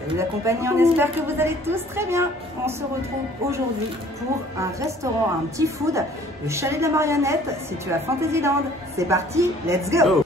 Salut la compagnie, on espère que vous allez tous très bien. On se retrouve aujourd'hui pour un restaurant, un petit food, le Chalet de la Marionnette, situé à Fantasyland. C'est parti, let's go!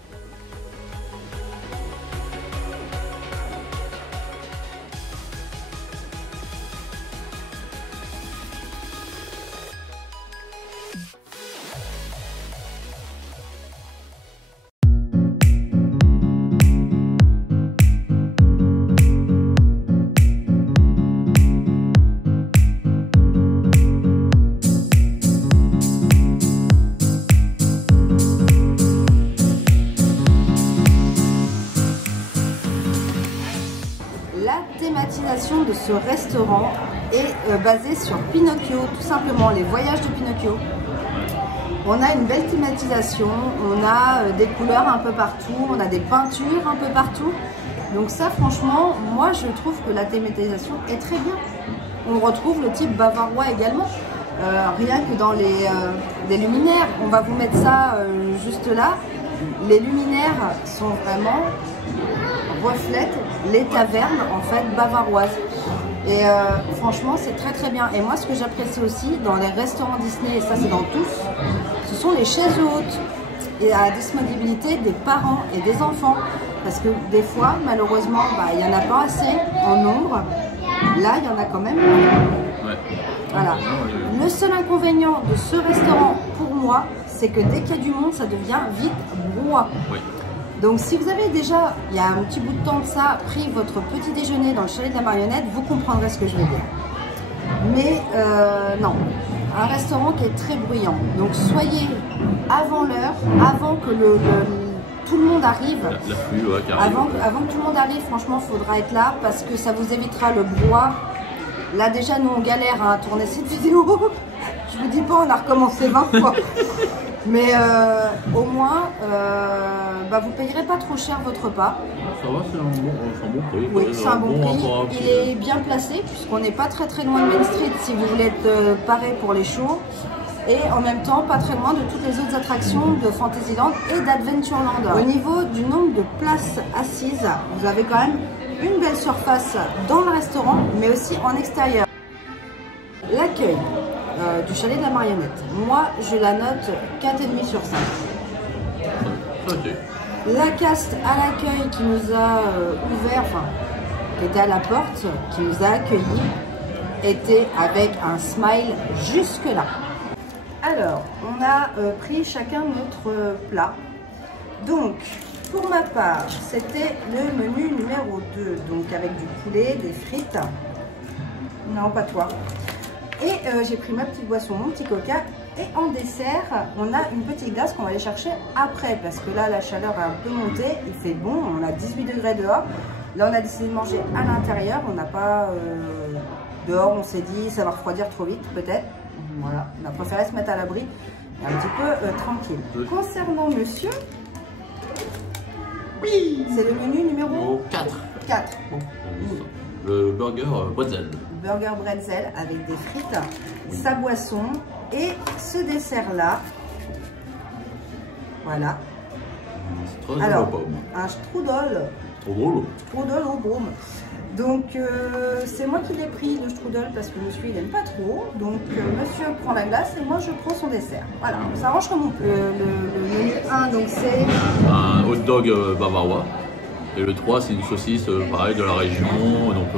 La thématisation de ce restaurant est basée sur Pinocchio, tout simplement, les voyages de Pinocchio. On a une belle thématisation, on a des couleurs un peu partout, on a des peintures un peu partout. Donc ça, franchement, moi je trouve que la thématisation est très bien. On retrouve le type bavarois également, rien que dans les luminaires. On va vous mettre ça juste là. Les luminaires sont vraiment reflètent les tavernes en fait bavaroises. Et franchement, c'est très très bien. Et moi, ce que j'apprécie aussi dans les restaurants Disney, et ça c'est dans tous, ce sont les chaises hautes et à la disponibilité des parents et des enfants. Parce que des fois, malheureusement, il n'y en a pas assez en nombre. Là, il y en a quand même. Ouais. Voilà. Le seul inconvénient de ce restaurant, pour moi, c'est que dès qu'il y a du monde, ça devient vite brouhaha. Oui. Donc si vous avez déjà, il y a un petit bout de temps de ça, pris votre petit déjeuner dans le Chalet de la Marionnette, vous comprendrez ce que je vais dire. Mais non, un restaurant qui est très bruyant. Donc soyez avant l'heure, avant que tout le monde arrive. Avant que tout le monde arrive, franchement, il faudra être là parce que ça vous évitera le brouhaha. Là déjà, nous on galère à tourner cette vidéo. Je vous dis pas, on a recommencé 20 fois. Mais au moins, vous ne payerez pas trop cher votre repas. Ça va, c'est un bon prix. Oui, c'est un bon prix. Il est bien placé puisqu'on n'est pas très très loin de Main Street si vous voulez être paré pour les shows. Et en même temps, pas très loin de toutes les autres attractions de Fantasyland et d'Adventureland. Au niveau du nombre de places assises, vous avez quand même une belle surface dans le restaurant, mais aussi en extérieur. L'accueil du Chalet de la Marionnette, moi je la note 4,5 sur 5. Okay. La caste à l'accueil qui nous a ouvert, enfin qui était à la porte, qui nous a accueillis, était avec un smile jusque là. Alors, on a pris chacun notre plat. Donc, pour ma part, c'était le menu numéro 2, donc avec du poulet, des frites. Non, pas toi. Et j'ai pris ma petite boisson, mon petit coca. Et en dessert, on a une petite glace qu'on va aller chercher après. Parce que là, la chaleur a un peu monté. Il fait bon, on a 18 degrés dehors. Là, on a décidé de manger à l'intérieur. On n'a pas... dehors, on s'est dit, ça va refroidir trop vite, peut-être. Voilà, on a préféré se mettre à l'abri. Un petit peu tranquille. Oui. Concernant monsieur... Oui, c'est le menu numéro 4. 4. Bon. Le burger bretzel. Burger bretzel avec des frites, oui. Sa boisson et ce dessert-là. Voilà. Alors, un strudel. Strudel au baume. Donc, c'est moi qui l'ai pris, le strudel, parce que monsieur, il n'aime pas trop. Donc, monsieur prend la glace et moi, je prends son dessert. Voilà, on s'arrange comme on peut. Le menu 1, donc c'est... un hot dog bavarois. Et le 3, c'est une saucisse, pareil, de la région. Donc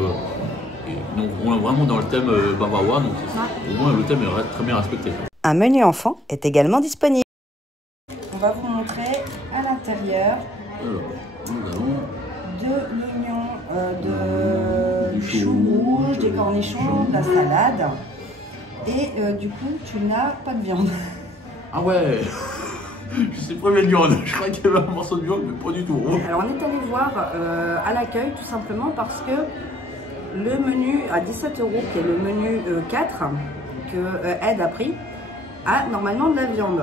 on est vraiment dans le thème bavarois. Donc au moins, le thème est très bien respecté. Un menu enfant est également disponible. On va vous montrer à l'intérieur. Nous avons de l'oignon, du chou rouge, des cornichons, de la salade. Et du coup, tu n'as pas de viande. Ah ouais. C'est pas de viande. Je crois qu'il y avait un morceau de viande, mais pas du tout. Alors on est allé voir à l'accueil tout simplement parce que le menu à 17 €, qui est le menu 4 que Ed a pris, a normalement de la viande.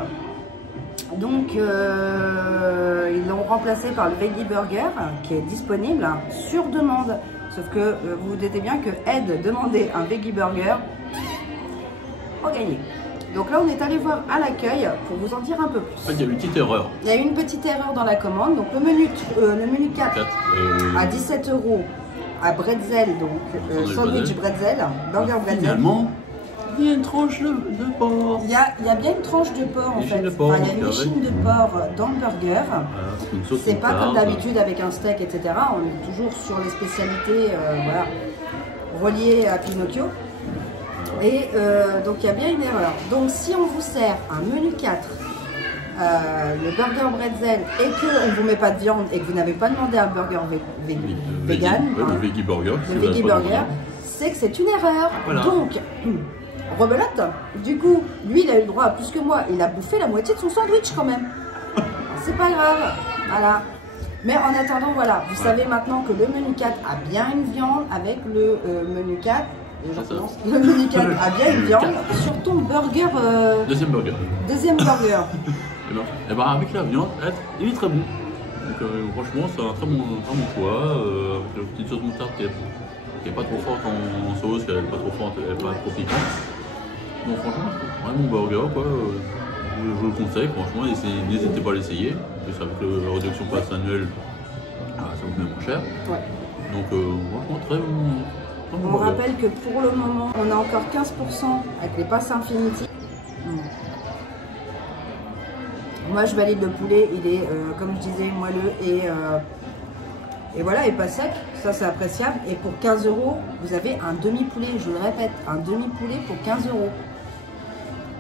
Donc ils l'ont remplacé par le Veggie Burger qui est disponible sur demande. Sauf que vous vous doutez bien que Ed demandait un Veggie Burger pour gagner. Donc là, on est allé voir à l'accueil pour vous en dire un peu plus. En fait, il y a eu une petite erreur. Il y a eu une petite erreur dans la commande. Donc le menu 4 à 17 € à bretzel, donc sandwich bretzel, burger bretzel. Finalement, il y a une tranche de porc. Il y a bien une tranche de porc en fait. Il y a une échine de porc dans le burger. C'est pas comme d'habitude avec un steak, etc. On est toujours sur les spécialités voilà, reliées à Pinocchio. Et donc il y a bien une erreur. Donc si on vous sert un menu 4, le burger bretzel, et qu'on ne vous met pas de viande et que vous n'avez pas demandé un burger vegan, le veggie burger, c'est que c'est une erreur. Voilà. Donc, rebelote. Du coup, lui, il a eu le droit à plus que moi. Il a bouffé la moitié de son sandwich quand même. C'est pas grave. Voilà. Mais en attendant, voilà, vous savez maintenant que le menu 4 a bien une viande avec le menu 4. Le menu 4 a bien une viande sur ton burger. Deuxième burger. Deuxième burger. Et ben avec la viande, il est très bon. Donc franchement, c'est un très bon choix. Avec la petite sauce moutarde qui est pas trop forte en sauce, qui est pas trop forte, elle est pas trop piquante. Donc franchement, vraiment bon burger quoi. Je le conseille, franchement, n'hésitez pas à l'essayer. Plus avec la réduction passe annuelle, ça vous met moins cher. Ouais. Donc franchement, très bon. On rappelle que pour le moment, on a encore 15% avec les passes Infinity. Moi, je valide le poulet, il est, comme je disais, moelleux et voilà, et pas sec. Ça, c'est appréciable. Et pour 15 €, vous avez un demi-poulet, je le répète, un demi-poulet pour 15 €.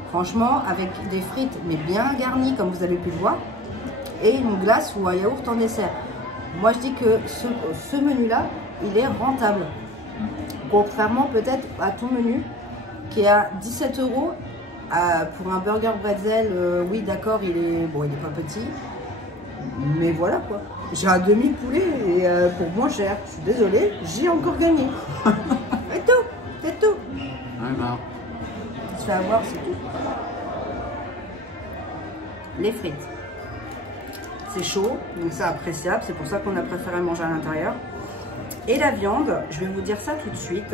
Franchement, avec des frites, mais bien garnies, comme vous avez pu le voir, et une glace ou un yaourt en dessert. Moi, je dis que ce menu-là, il est rentable. Contrairement peut-être à ton menu qui est à 17 € pour un burger bretzel. Oui, d'accord, il est pas petit, mais voilà quoi. J'ai un demi-poulet et pour moins cher. Je suis désolée, j'ai encore gagné. C'est tout, c'est tout. Ouais, bah. Tu vas voir, c'est tout. Les frites, c'est chaud, donc c'est appréciable. C'est pour ça qu'on a préféré manger à l'intérieur. Et la viande, je vais vous dire ça tout de suite.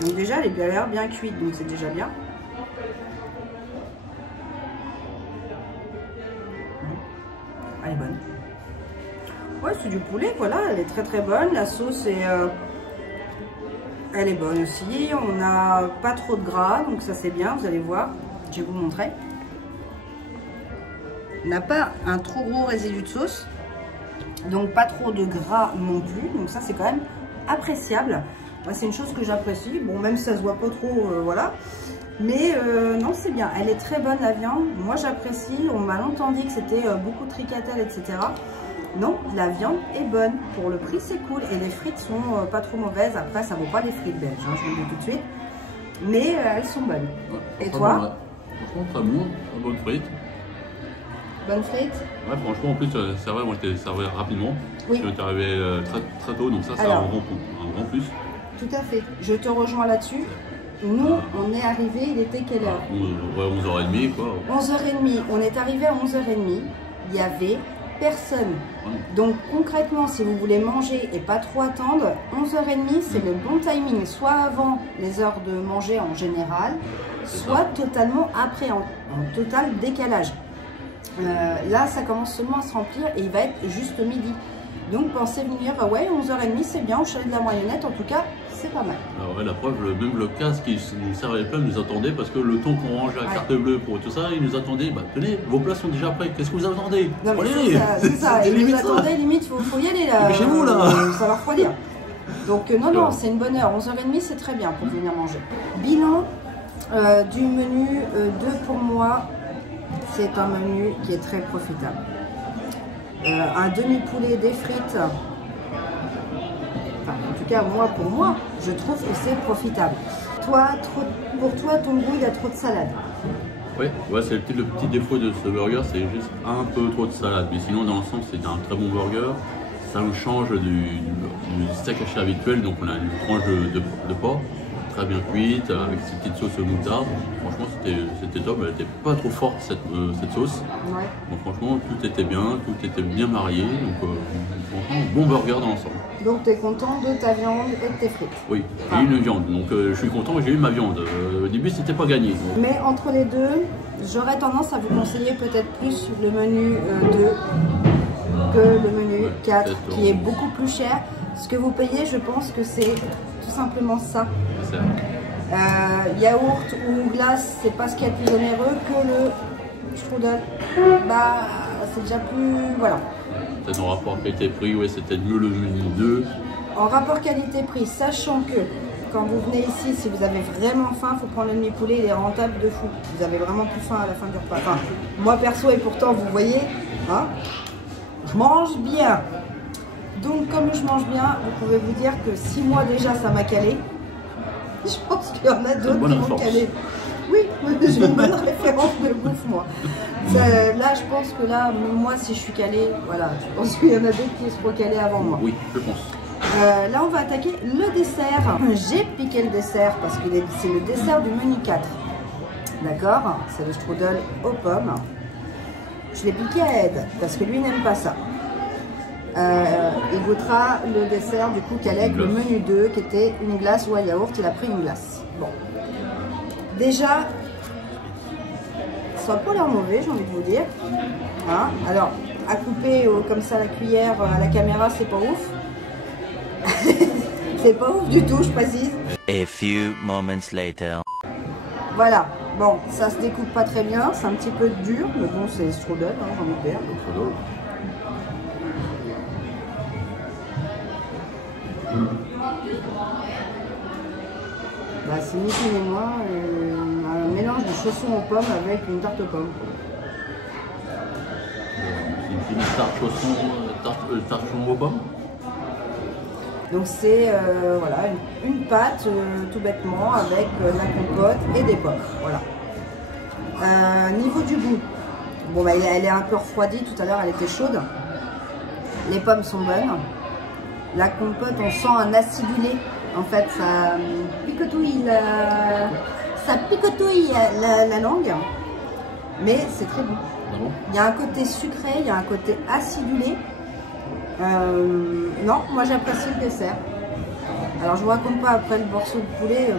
Donc déjà, elle est l'air bien cuite, donc c'est déjà bien. Elle est bonne. Ouais, c'est du poulet, voilà, elle est très très bonne. La sauce est, elle est bonne aussi. On n'a pas trop de gras, donc ça c'est bien, vous allez voir. Je vais vous montrer. On n'a pas un trop gros résidu de sauce. Donc pas trop de gras non plus, donc ça c'est quand même appréciable. Moi c'est une chose que j'apprécie, bon même si ça se voit pas trop, voilà. Mais non c'est bien, elle est très bonne la viande, moi j'apprécie, on m'a longtemps dit que c'était beaucoup de tricatelle etc. Non, la viande est bonne, pour le prix c'est cool et les frites sont pas trop mauvaises, après ça vaut pas des frites belges, hein, je vous le dis tout de suite. Mais elles sont bonnes. Ouais, et toi? Franchement très bon, très bonne frite. Bonne frite? Ouais, franchement, en plus, c'est vrai, moi je t'ai servi rapidement. Oui. Tu es arrivé très tôt, donc ça, c'est un grand plus. Tout à fait. Je te rejoins là-dessus. Nous, on est arrivé, il était quelle heure? 11h30, quoi. 11h30. On est arrivé à 11h30. Il y avait personne. Ouais. Donc, concrètement, si vous voulez manger et pas trop attendre, 11h30, c'est le bon timing. Soit avant les heures de manger en général, soit totalement après, en total décalage. Là ça commence seulement à se remplir et il va être juste midi, donc pensez venir, ouais 11h30 c'est bien au chalet de la Marionnette, en tout cas c'est pas mal. Alors ouais, la preuve, même le casque qui nous servait pas nous attendait parce que le temps qu'on range la carte bleue pour tout ça, il nous attendait, bah tenez, vos plats sont déjà prêts, qu'est-ce que vous attendez? Non mais c'est ça, ils nous attendaient, limite faut y aller là, chez vous là, ça va refroidir. Donc non, c'est une bonne heure, 11h30 c'est très bien pour venir manger. Bilan du menu 2 pour moi. C'est un menu qui est très profitable. Un demi-poulet, des frites. Enfin, en tout cas, pour moi, je trouve que c'est profitable. Pour toi, ton goût, il y a trop de salade. Oui, ouais, c'est le petit défaut de ce burger, c'est juste un peu trop de salade. Mais sinon, dans l'ensemble, c'est un très bon burger. Ça nous change du steak haché habituel. Donc, on a une tranche de porc, très bien cuite, avec cette petite sauce moutarde. Franchement, c'était top. Elle n'était pas trop forte, cette sauce. Ouais. Donc, franchement, tout était bien marié. Donc, franchement, bon burger dans l'ensemble. Donc, tu es content de ta viande et de tes frites? Oui, j'ai eu une viande. Donc, je suis content, j'ai eu ma viande. Au début, c'était pas gagné. Donc. Mais entre les deux, j'aurais tendance à vous conseiller peut-être plus le menu 2 que le menu 4, qui est beaucoup plus cher. Ce que vous payez, je pense que c'est tout simplement ça. Yaourt ou glace, c'est pas ce qu'il y a de plus onéreux que le strudel. Bah, c'est déjà plus... Voilà. Peut-être en rapport qualité-prix, ouais, c'est peut-être mieux le menu 2. En rapport qualité-prix, sachant que quand vous venez ici, si vous avez vraiment faim, il faut prendre le demi-poulet, il est rentable de fou. Vous avez vraiment plus faim à la fin du repas. Enfin, moi perso, et pourtant, vous voyez, hein, je mange bien. Donc, comme je mange bien, vous pouvez vous dire que si moi déjà ça m'a calé, je pense qu'il y en a d'autres qui vont caler. Oui, j'ai une bonne référence de bouffe, moi. Là, je pense que là, moi, si je suis calée, voilà, je pense qu'il y en a d'autres qui seront calés avant moi. Oui, je pense. Là, on va attaquer le dessert. J'ai piqué le dessert parce que c'est le dessert du menu 4. D'accord? C'est le strudel aux pommes. Je l'ai piqué à Ed parce que lui n'aime pas ça. Il goûtera le dessert du coup qu'avec le menu 2 qui était une glace ou un yaourt. Il a pris une glace. Bon. Déjà, ça n'a pas l'air mauvais, j'ai envie de vous dire. Hein? Alors, à couper comme ça la cuillère à la caméra, c'est pas ouf. C'est pas ouf du tout, je précise. A few moments later. Voilà, bon, ça se découpe pas très bien, c'est un petit peu dur, mais bon, c'est strudel, hein, j'ai envie de dire. Bah, c'est ni plus ni moins un mélange de chaussons aux pommes avec une tarte aux pommes. C'est une tarte chausson aux pommes. Donc c'est voilà, une pâte tout bêtement avec la compote et des pommes. Voilà. Niveau du goût, bon, bah, elle est un peu refroidie, tout à l'heure elle était chaude. Les pommes sont bonnes. La compote, on sent un acidulé. En fait, ça picotouille la langue, mais c'est très bon. Il y a un côté sucré, il y a un côté acidulé. Non, moi j'apprécie le dessert. Alors je vous raconte pas, après le morceau de poulet,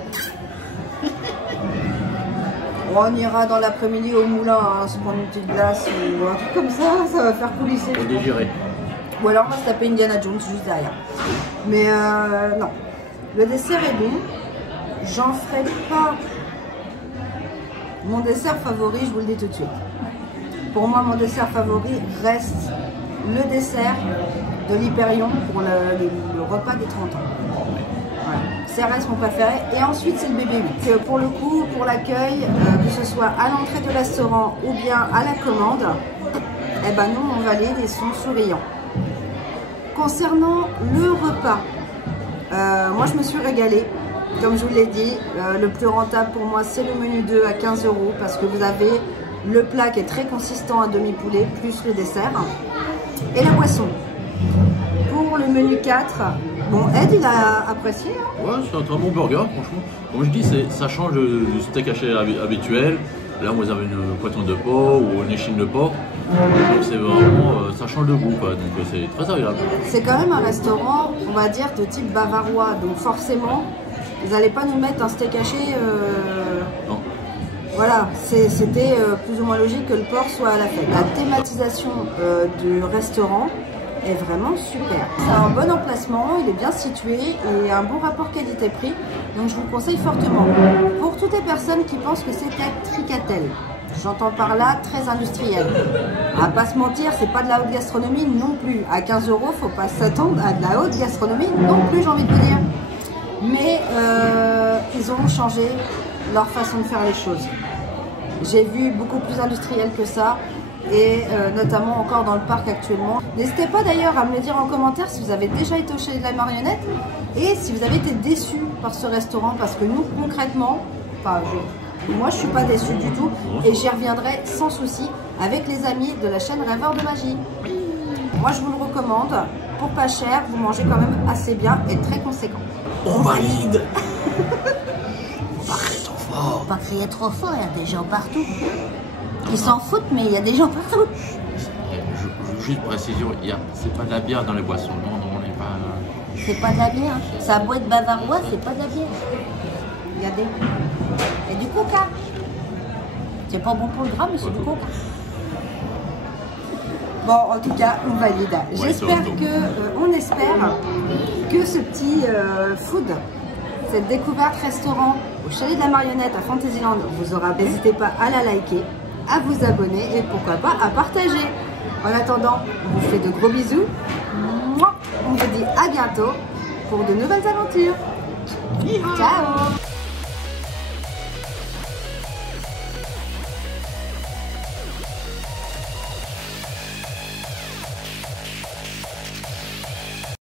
on ira dans l'après-midi au moulin, hein, se prendre une petite glace ou un truc comme ça va faire coulisser. Pour digérer. Ou alors on va se taper Indiana Jones juste derrière. Mais non, le dessert est bon. J'en ferai pas mon dessert favori, je vous le dis tout de suite. Pour moi, mon dessert favori reste le dessert de l'Hyperion pour le repas des 30 ans. Voilà. Ça reste mon préféré. Et ensuite, c'est le bébé 8. Pour le coup, pour l'accueil, que ce soit à l'entrée de restaurant ou bien à la commande, eh ben nous, on valide et sont souriants. Concernant le repas, moi, je me suis régalée. Comme je vous l'ai dit, le plus rentable pour moi, c'est le menu 2 à 15 € parce que vous avez le plat qui est très consistant à demi-poulet, plus le dessert et la boisson. Pour le menu 4, bon, Ed, il a apprécié. Hein. Ouais, c'est un très bon burger, franchement. Comme je dis, ça change du steak haché habituel. Là, vous avez une poitrine de porc ou une échine de porc. Donc, c'est vraiment, ça change de goût, quoi. Donc, c'est très agréable. C'est quand même un restaurant, on va dire, de type bavarois. Donc, forcément, vous n'allez pas nous mettre un steak haché. Non. Voilà, c'était plus ou moins logique que le porc soit à la fête. La thématisation du restaurant est vraiment super. C'est un bon emplacement, il est bien situé et un bon rapport qualité-prix. Donc je vous conseille fortement. Pour toutes les personnes qui pensent que c'est à Tricatel, j'entends par là très industriel. À pas se mentir, c'est pas de la haute gastronomie non plus. À 15 €, faut pas s'attendre à de la haute gastronomie non plus, j'ai envie de vous dire. Mais ils ont changé leur façon de faire les choses. J'ai vu beaucoup plus industriel que ça et notamment encore dans le parc actuellement. N'hésitez pas d'ailleurs à me le dire en commentaire si vous avez déjà été au Chalet de la Marionnette et si vous avez été déçus par ce restaurant parce que nous concrètement, enfin moi je suis pas déçue du tout et j'y reviendrai sans souci avec les amis de la chaîne Rêveurs de Magie. Moi je vous le recommande, pour pas cher, vous mangez quand même assez bien et très conséquent. On valide. Faut pas crier trop fort, il y a des gens partout. Ils s'en foutent, mais il y a des gens partout. Juste précision, c'est pas de la bière dans les boissons. Non, on n'est pas. C'est pas de la bière. Ça a beau être bavarois, c'est pas de la bière. Regardez. Il y a du coca. C'est pas bon pour le gras, mais c'est du coca. Bon, en tout cas, on valide. J'espère que, on espère que ce petit food, cette découverte restaurant au Chalet de la Marionnette à Fantasyland vous aura. N'hésitez pas à la liker, à vous abonner et pourquoi pas à partager. En attendant, on vous fait de gros bisous. On vous dit à bientôt pour de nouvelles aventures. Ciao!